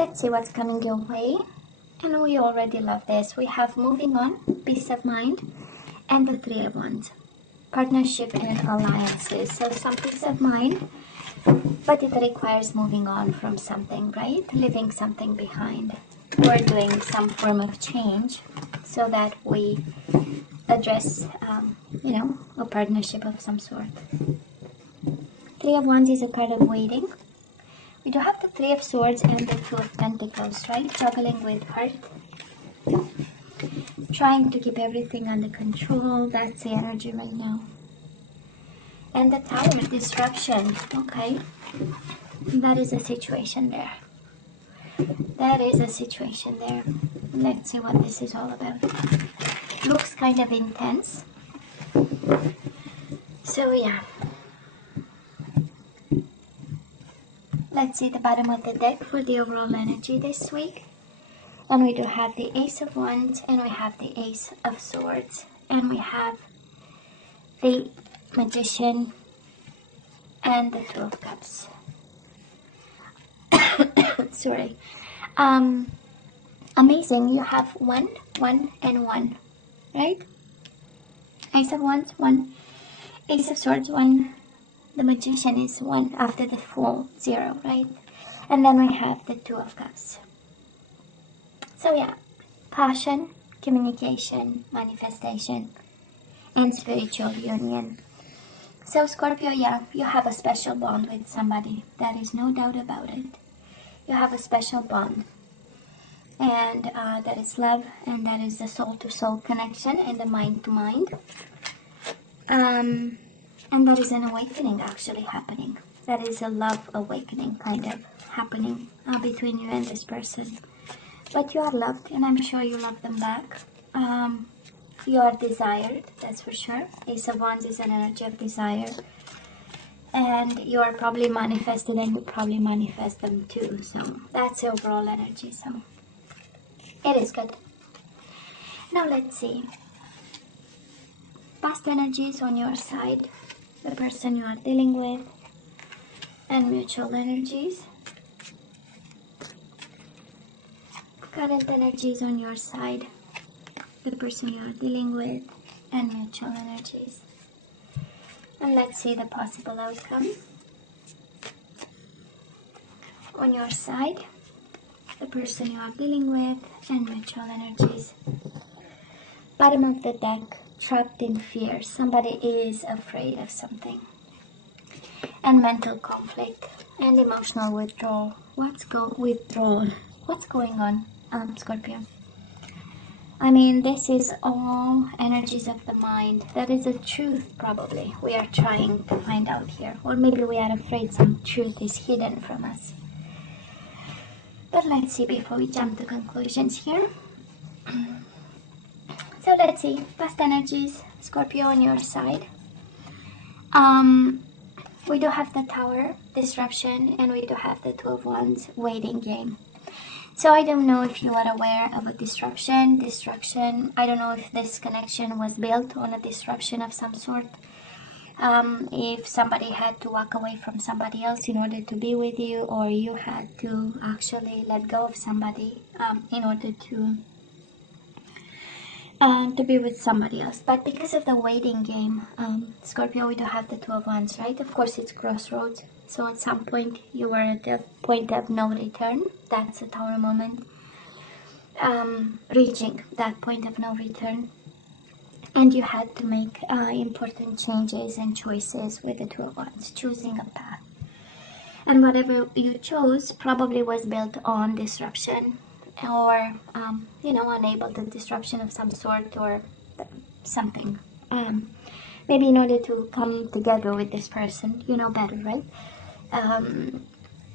let's see what's coming your way. And we already love this. We have moving on, peace of mind, and the Three of Wands. Partnership and alliances. So some peace of mind, but it requires moving on from something, right? Leaving something behind. Or doing some form of change so that we address, you know, a partnership of some sort. Three of Wands is a card of waiting. We do have the Three of Swords and the Two of Pentacles, right? Juggling with heart. Trying to keep everything under control. That's the energy right now. And the Tower, disruption. Okay. That is a situation there. That is a situation there. Let's see what this is all about. Looks kind of intense. So yeah. Let's see the bottom of the deck for the overall energy this week. And we do have the Ace of Wands, and we have the Ace of Swords, and we have the Magician and the Two of Cups. Sorry. Amazing. You have 1, 1, and 1, right? Ace of Wands, 1. Ace of Swords, 1. The Magician is 1 after the full 0, right? And then we have the Two of Cups. So yeah, passion, communication, manifestation, and spiritual union. So Scorpio, yeah, you have a special bond with somebody. There is no doubt about it. You have a special bond. And that is love, and that is the soul-to-soul connection and the mind-to-mind. And that is an awakening actually happening. That is a love awakening kind of happening between you and this person. But you are loved, and I'm sure you love them back. You are desired, that's for sure. Ace of Wands is an energy of desire. And you are probably manifested, and you probably manifest them too. So that's the overall energy. So it is good. Now let's see. Past energies on your side, the person you are dealing with, and mutual energies. Current energies on your side, the person you are dealing with, and mutual energies. And let's see the possible outcome. On your side, the person you are dealing with, and mutual energies. Bottom of the deck, trapped in fear. Somebody is afraid of something. And mental conflict and emotional withdrawal. What's going on, Scorpio? I mean, this is all energies of the mind. That is the truth, probably. We are trying to find out here. Or maybe we are afraid some truth is hidden from us. But let's see before we jump to conclusions here. So let's see. Past energies, Scorpio on your side. We do have the Tower, disruption, and we do have the Two of Wands, waiting game. So I don't know if you are aware of a disruption, destruction. I don't know if this connection was built on a disruption of some sort. If somebody had to walk away from somebody else in order to be with you, or you had to actually let go of somebody in order to be with somebody else. But because of the waiting game, Scorpio, we do have the Two of Wands, right? Of course, it's crossroads. So at some point, you were at the point of no return. That's a Tower moment. Reaching that point of no return. And you had to make important changes and choices with the Two of Wands, choosing a path. And whatever you chose probably was built on disruption, or you know, unable to disruption of some sort, or something. Maybe in order to come together with this person, you know better, right?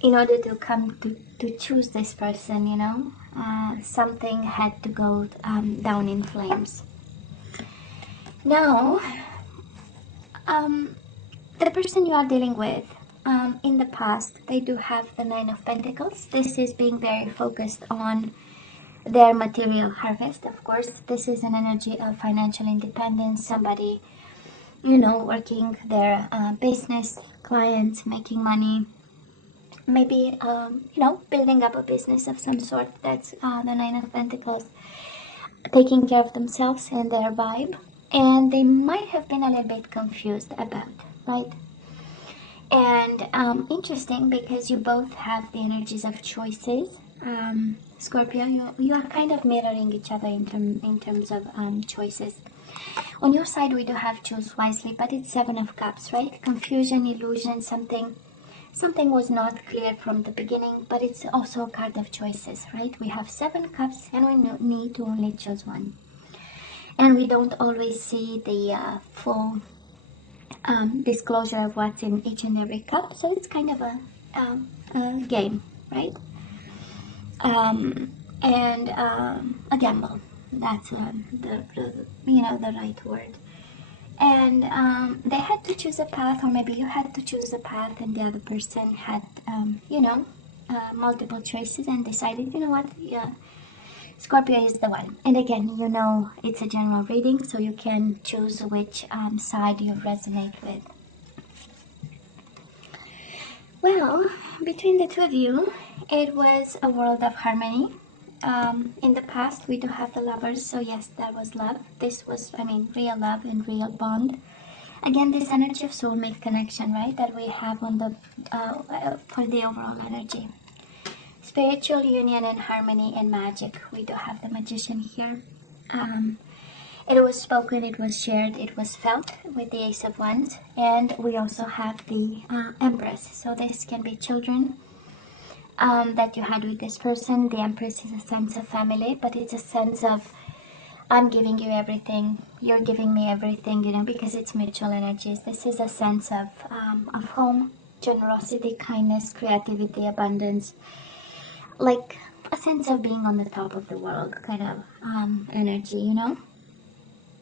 In order to come to choose this person, you know, something had to go down in flames. Now, the person you are dealing with, in the past, they do have the Nine of Pentacles. This is being very focused on their material harvest. Of course, this is an energy of financial independence. Somebody, you know, working their business, clients, making money, maybe you know, building up a business of some sort. That's the Nine of Pentacles, taking care of themselves and their vibe. And they might have been a little bit confused about, right? And interesting, because you both have the energies of choices. Scorpio, you are kind of mirroring each other in terms of choices. On your side, we do have choose wisely, but it's Seven of Cups, right? Confusion, illusion, something was not clear from the beginning, but it's also a card of choices, right? We have 7 cups, and we need to only choose one. And we don't always see the full disclosure of what's in each and every cup, so it's kind of a game, right? And a gamble. That's the you know, the right word. And they had to choose a path, or maybe you had to choose a path, and the other person had you know, multiple choices and decided, you know what, yeah, Scorpio is the one. And again, you know, it's a general reading, so you can choose which side you resonate with. Well, between the two of you, it was a world of harmony. In the past, we do have the Lovers, so yes, that was love. This was, I mean, real love and real bond. Again, this energy of soulmate connection, right, that we have on the for the overall energy. Spiritual union and harmony and magic. We do have the Magician here. It was spoken, it was shared, it was felt with the Ace of Wands. And we also have the Empress. So this can be children that you had with this person. The Empress is a sense of family, but it's a sense of I'm giving you everything, you're giving me everything, you know, because it's mutual energies. This is a sense of home, generosity, kindness, creativity, abundance, like a sense of being on the top of the world kind of energy, you know.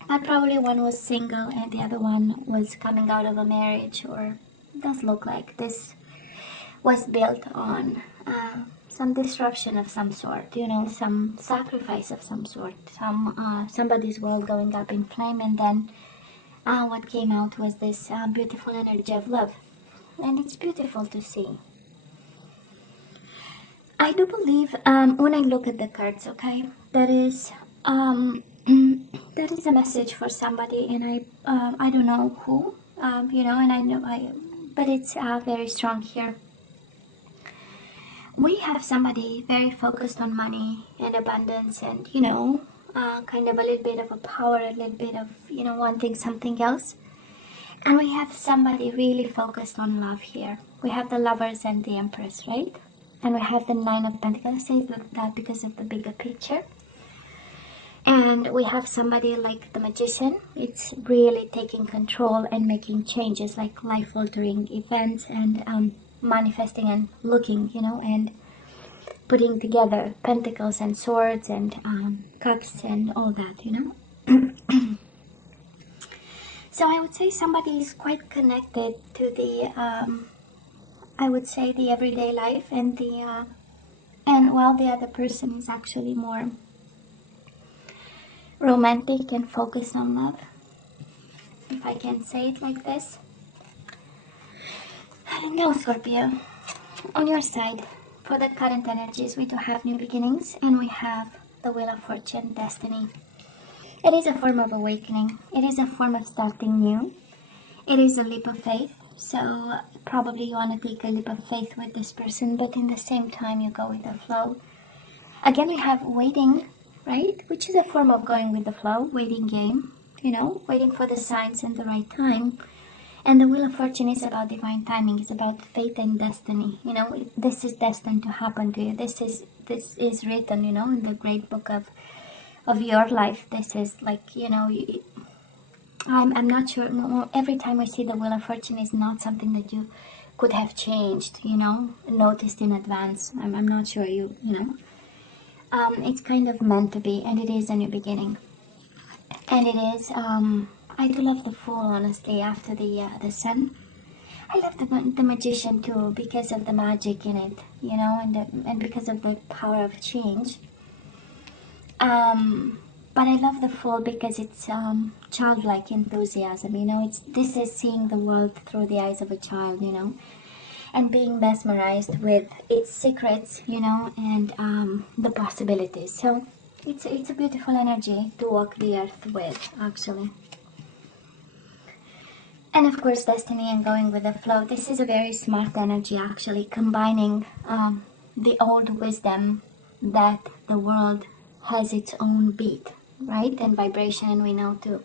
And probably one was single and the other one was coming out of a marriage, or does look like this was built on some disruption of some sort, you know, some sacrifice of some sort, somebody's world going up in flame, and then what came out was this beautiful energy of love. And it's beautiful to see. I do believe when I look at the cards, okay, that is that is a message for somebody, and I don't know who, you know, and but it's very strong here. We have somebody very focused on money and abundance, and you know, kind of a little bit of a power, a little bit of, you know, wanting something else. And we have somebody really focused on love here. We have the Lovers and the Empress, right? And we have the Nine of Pentacles. I say that because of the bigger picture. And we have somebody like the Magician. It's really taking control and making changes, like life-altering events, and manifesting and looking, you know, and putting together pentacles and swords and cups and all that, you know. So I would say somebody is quite connected to the I would say the everyday life, and the while the other person is actually more romantic and focused on love, if I can say it like this. No, Scorpio, on your side, for the current energies, we do have new beginnings, and we have the Wheel of Fortune, destiny. It is a form of awakening. It is a form of starting new. It is a leap of faith. So probably you want to take a leap of faith with this person, but in the same time you go with the flow. Again, we have waiting, right? Which is a form of going with the flow, waiting game, you know, waiting for the signs and the right time. And the Wheel of Fortune is about divine timing. It's about fate and destiny. You know, this is destined to happen to you. This is written, you know, in the great book of your life. This is like, you know, I'm not sure. No, every time I see the Wheel of Fortune is not something that you could have changed, you know, noticed in advance. I'm not sure you know. It's kind of meant to be, and it is a new beginning. And it is, I do love the Fool, honestly, after the Sun. I love the Magician too, because of the magic in it, you know, and because of the power of change. But I love the Fool because it's childlike enthusiasm, you know. This is seeing the world through the eyes of a child, you know. and being mesmerized with its secrets, you know, and the possibilities. So it's a beautiful energy to walk the earth with, actually. And of course, destiny and going with the flow. This is a very smart energy, actually, combining the old wisdom that the world has its own beat, right, and vibration, and we know too.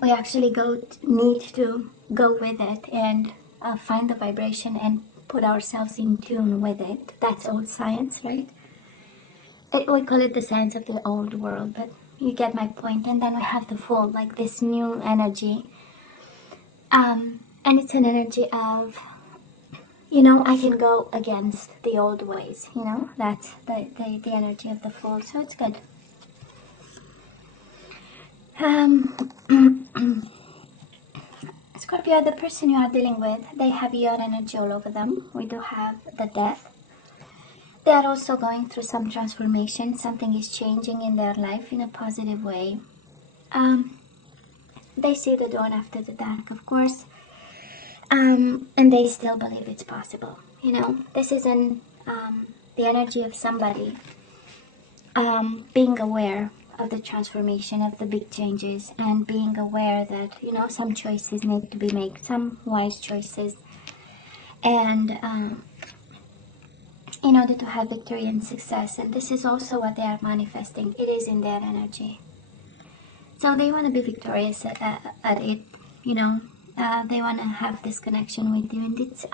We actually need to go with it and find the vibration and put ourselves in tune with it. That's old science, right? We call it the science of the old world, but you get my point. And then we have the full, like this new energy. And it's an energy of, you know, I can go against the old ways, you know, that's the energy of the full, so it's good. Scorpio, the person you are dealing with, they have your energy all over them. We do have the death. They are also going through some transformation. Something is changing in their life in a positive way. They see the dawn after the dark, of course. And they still believe it's possible. You know, this is the energy of somebody being aware of the transformation, of the big changes, and being aware that, you know, some choices need to be made, some wise choices, and in order to have victory and success. And this is also what they are manifesting. It is in their energy. So they want to be victorious at it, you know. They want to have this connection with you, and it's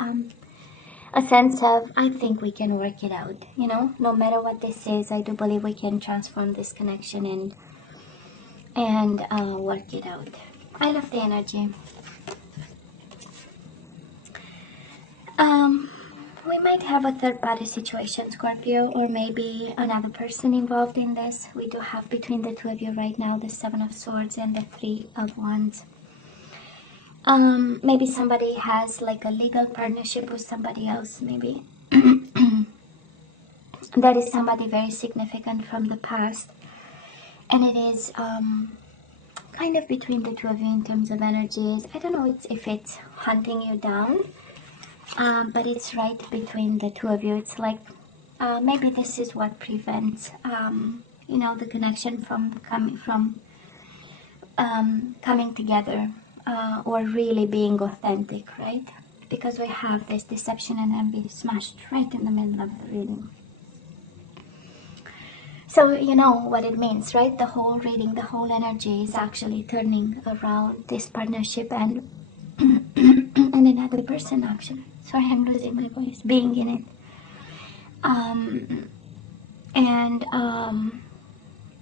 a sense of, I think we can work it out, you know. No matter what this is, I do believe we can transform this connection and work it out. I love the energy. We might have a third-party situation, Scorpio, or maybe another person involved in this. We do have between the two of you right now the Seven of Swords and the Three of Wands. Maybe somebody has like a legal partnership with somebody else, maybe. That is somebody very significant from the past. And it is kind of between the two of you in terms of energies. I don't know if it's hunting you down, but it's right between the two of you. It's like maybe this is what prevents, you know, the connection from coming together. Or really being authentic, right? Because we have this deception and envy smashed right in the middle of the reading. So you know what it means, right? The whole reading, the whole energy is actually turning around this partnership and and another person, actually. Sorry, I'm losing my voice. Being in it.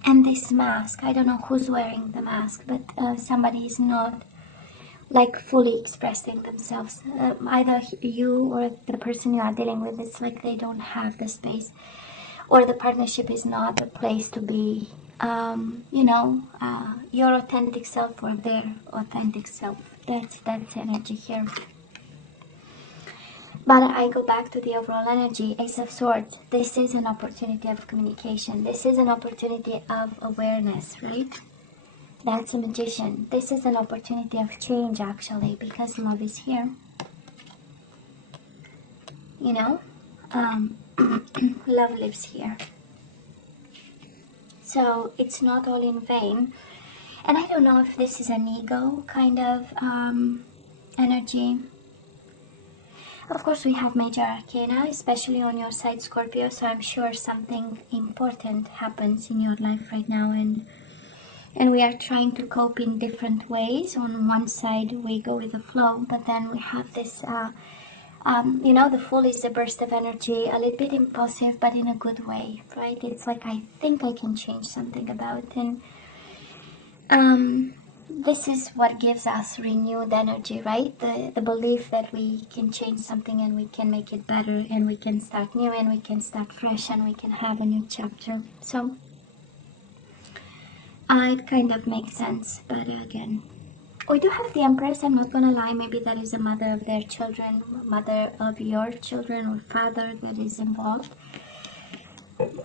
And this mask, I don't know who's wearing the mask, but somebody is not like fully expressing themselves. Either you or the person you are dealing with, it's like they don't have the space, or the partnership is not a place to be, you know, your authentic self or their authentic self. That's energy here. But I go back to the overall energy. Ace of Swords, this is an opportunity of communication. This is an opportunity of awareness, right? That's a Magician. This is an opportunity of change, actually, because love is here. You know, love lives here. So it's not all in vain. And I don't know if this is an ego kind of energy. Of course, we have major arcana, especially on your side, Scorpio. So I'm sure something important happens in your life right now, and we are trying to cope in different ways. On one side, we go with the flow, but then we have this, you know, the Fool is a burst of energy, a little bit impulsive, but in a good way, right? It's like, I think I can change something about it. And this is what gives us renewed energy, right? The belief that we can change something and we can make it better, and we can start new, and we can start fresh, and we can have a new chapter. So it kind of makes sense, but again, we do have the Empress. I'm not gonna lie, maybe that is a mother of their children, mother of your children, or father that is involved. It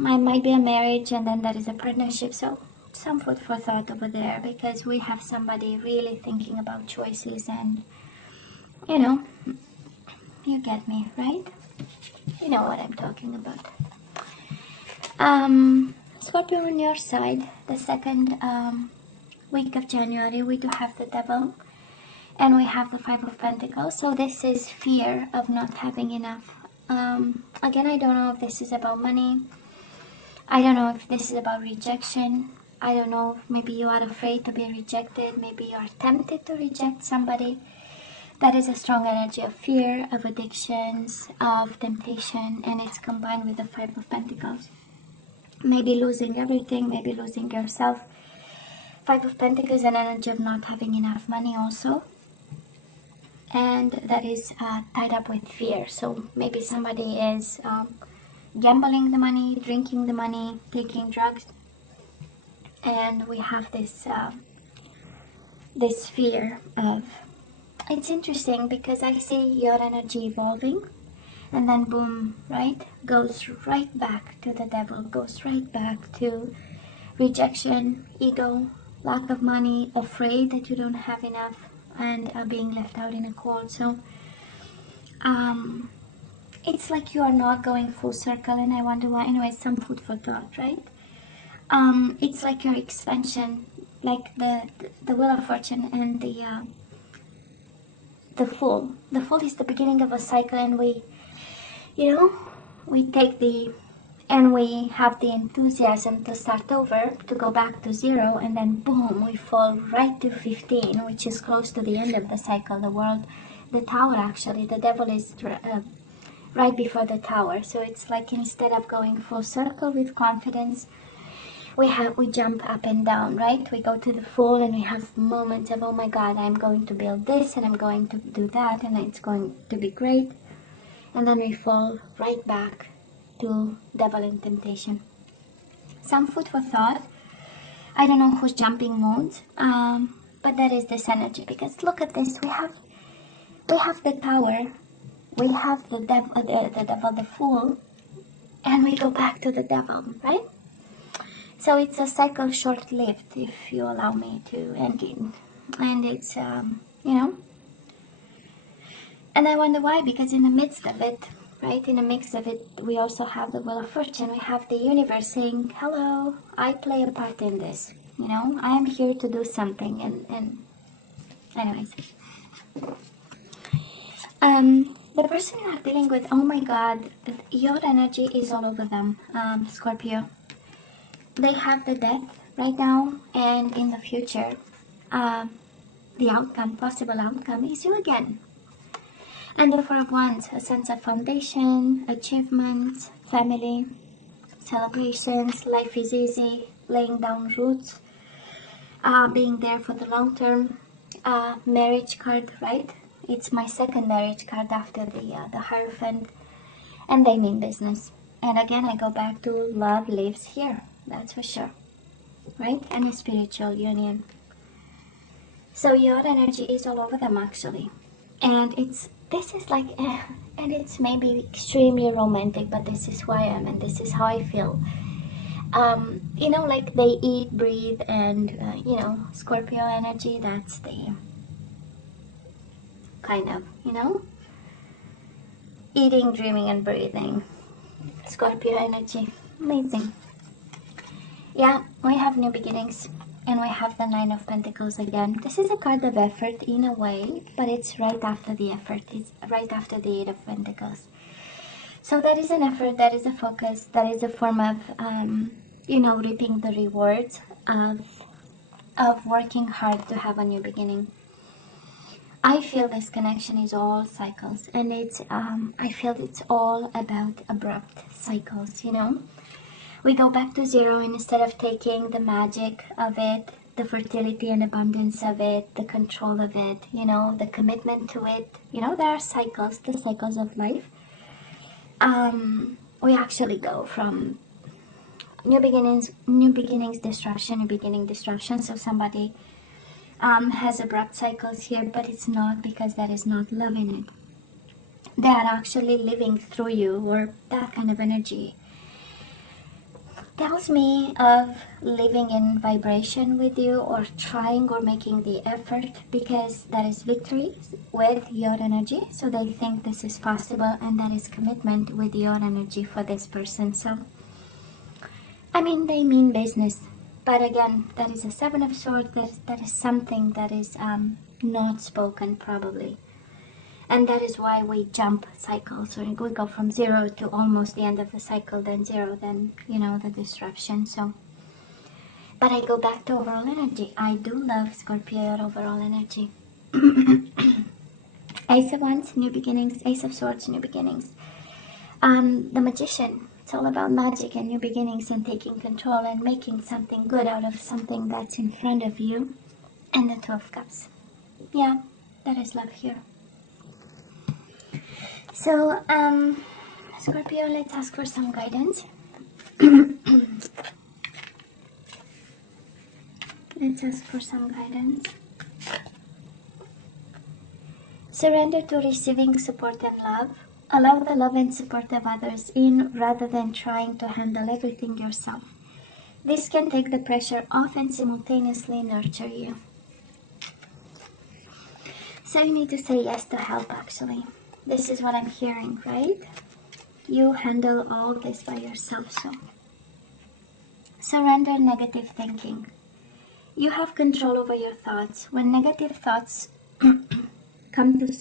might be a marriage, and then there is a partnership, so some food for thought over there, because we have somebody really thinking about choices and, you know, You get me, right? You know what I'm talking about. Scorpio, on your side, the second week of January, we do have the Devil, and we have the Five of Pentacles. So this is fear of not having enough. Again, I don't know if this is about money. I don't know if this is about rejection. I don't know if maybe you are afraid to be rejected. Maybe you are tempted to reject somebody. That is a strong energy of fear, of addictions, of temptation, and it's combined with the Five of Pentacles. Maybe losing everything, maybe losing yourself. Five of Pentacles is an energy of not having enough money also. And that is tied up with fear. So maybe somebody is gambling the money, drinking the money, taking drugs. And we have this this fear of... It's interesting because I see your energy evolving, and then boom, right? Goes right back to the Devil, goes right back to rejection, ego, lack of money, afraid that you don't have enough, and being left out in a cold. So it's like you are not going full circle, and I wonder why. Anyway, some food for thought, right? It's like your expansion, like the Wheel of Fortune and the Fool. The Fool is the beginning of a cycle, and we, you know, we take and we have the enthusiasm to start over, to go back to 0, and then boom, we fall right to 15, which is close to the end of the cycle. The world, the Tower, actually, the Devil is right before the Tower. So it's like, instead of going full circle with confidence, we jump up and down, right? We go to the Fool, and we have moments of, oh my God, I'm going to build this, and I'm going to do that, and it's going to be great. And then we fall right back to Devil and temptation. Some food for thought. I don't know who's jumping modes, but that is this energy. Because look at this, we have the Tower, we have the Devil, the Fool, and we go back to the Devil, right? So it's a cycle, short-lived, if you allow me to end it. And it's, you know, and I wonder why, because in the midst of it, right, in the mix of it, we also have the Wheel of Fortune. We have the universe saying, hello, I play a part in this. You know, I am here to do something. And anyways. The person you are dealing with, oh my God, your energy is all over them, Scorpio. They have the Death right now, and in the future, the outcome, possible outcome, is you again. And the Four of Wands, a sense of foundation, achievements, family, celebrations, life is easy, laying down roots, being there for the long term. Marriage card, right? It's my second marriage card after the Hierophant, and they mean business. And again, I go back to love lives here, that's for sure, right? And a spiritual union. So your energy is all over them, actually. And this is like, and it's maybe extremely romantic, but this is who I am, and this is how I feel. You know, like they eat, breathe, and, you know, Scorpio energy, that's the kind of, you know, eating, dreaming, and breathing. Scorpio energy, amazing. Yeah, we have new beginnings, and we have the Nine of Pentacles again. This is a card of effort in a way, but it's right after the effort. It's right after the Eight of Pentacles. So that is an effort, that is a focus, that is a form of, you know, reaping the rewards of working hard to have a new beginning. I feel this connection is all cycles, and it's, I feel it's all about abrupt cycles, you know. We go back to 0, and instead of taking the magic of it, the fertility and abundance of it, the control of it, you know, the commitment to it, you know, there are cycles, the cycles of life. We actually go from new beginnings, destruction, new beginning, destruction. So somebody has abrupt cycles here, but it's not because there is not love in it. They are actually living through you, or that kind of energy. tells me of living in vibration with you, or trying or making the effort, because that is victory with your energy. So they think this is possible, and that is commitment with your energy for this person. So I mean, they mean business, but again, that is a Seven of Swords. That is something that is not spoken probably. And that is why we jump cycles. So we go from 0 to almost the end of the cycle, then 0, then, you know, the disruption. So, but I go back to overall energy. I do love Scorpio, your overall energy. Ace of Wands, new beginnings. Ace of Swords, new beginnings. The Magician. It's all about magic and new beginnings and taking control and making something good out of something that's in front of you. And the Two of Cups. Yeah, that is love here. So, Scorpio, let's ask for some guidance. Let's ask for some guidance. Surrender to receiving support and love. Allow the love and support of others in, rather than trying to handle everything yourself. This can take the pressure off and simultaneously nurture you. So you need to say yes to help, actually. This is what I'm hearing, right? You handle all this by yourself, so. Surrender negative thinking. You have control over your thoughts. When negative thoughts come to the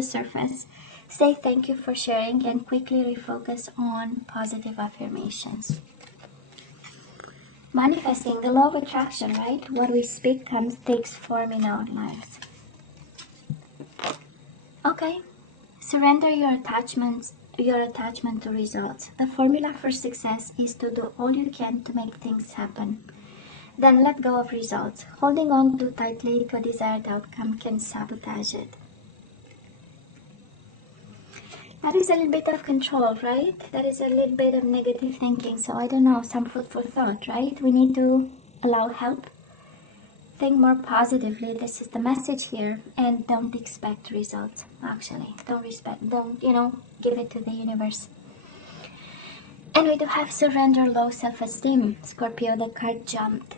surface, say thank you for sharing and quickly refocus on positive affirmations. Manifesting, the law of attraction, right? What we speak takes form in our lives. Okay. Surrender your attachment to results. The formula for success is to do all you can to make things happen. Then let go of results. Holding on too tightly to a desired outcome can sabotage it. That is a little bit of control, right? That is a little bit of negative thinking. So I don't know, some food for thought, right? We need to allow help. Think more positively. This is the message here. And don't expect results, actually. Don't, give it to the universe. And we do have surrender, low self-esteem. Scorpio, the card jumped,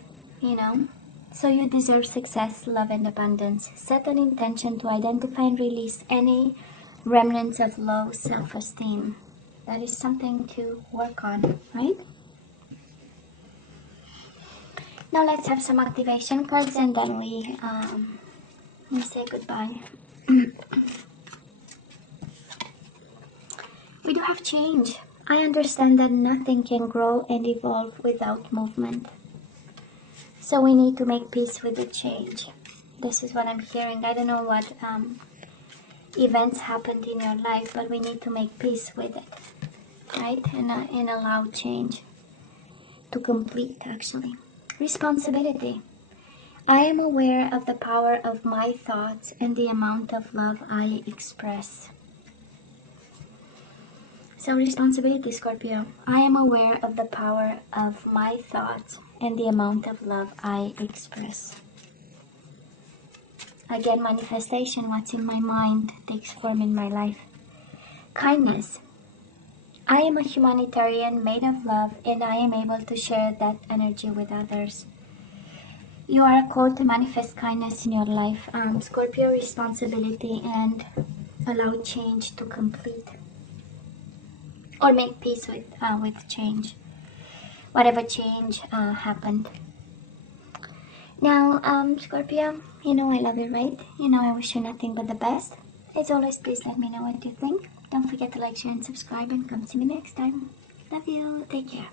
So you deserve success, love, and abundance. Set an intention to identify and release any remnants of low self-esteem. That is something to work on, right? Now let's have some activation cards, and then we say goodbye. We do have change. I understand that nothing can grow and evolve without movement. So we need to make peace with the change. This is what I'm hearing. I don't know what events happened in your life, but we need to make peace with it, right? And allow change to complete, actually. Responsibility. I am aware of the power of my thoughts and the amount of love I express. So responsibility, Scorpio. I am aware of the power of my thoughts and the amount of love I express. Again, manifestation. What's in my mind takes form in my life. Kindness. I am a humanitarian made of love, and I am able to share that energy with others. You are called to manifest kindness in your life. Scorpio, responsibility, and allow change to complete. Or make peace with change. Whatever change happened. Now, Scorpio, I love you, right? I wish you nothing but the best. As always, please let me know what you think. Don't forget to like, share, and subscribe, and come see me next time. Love you. Take care.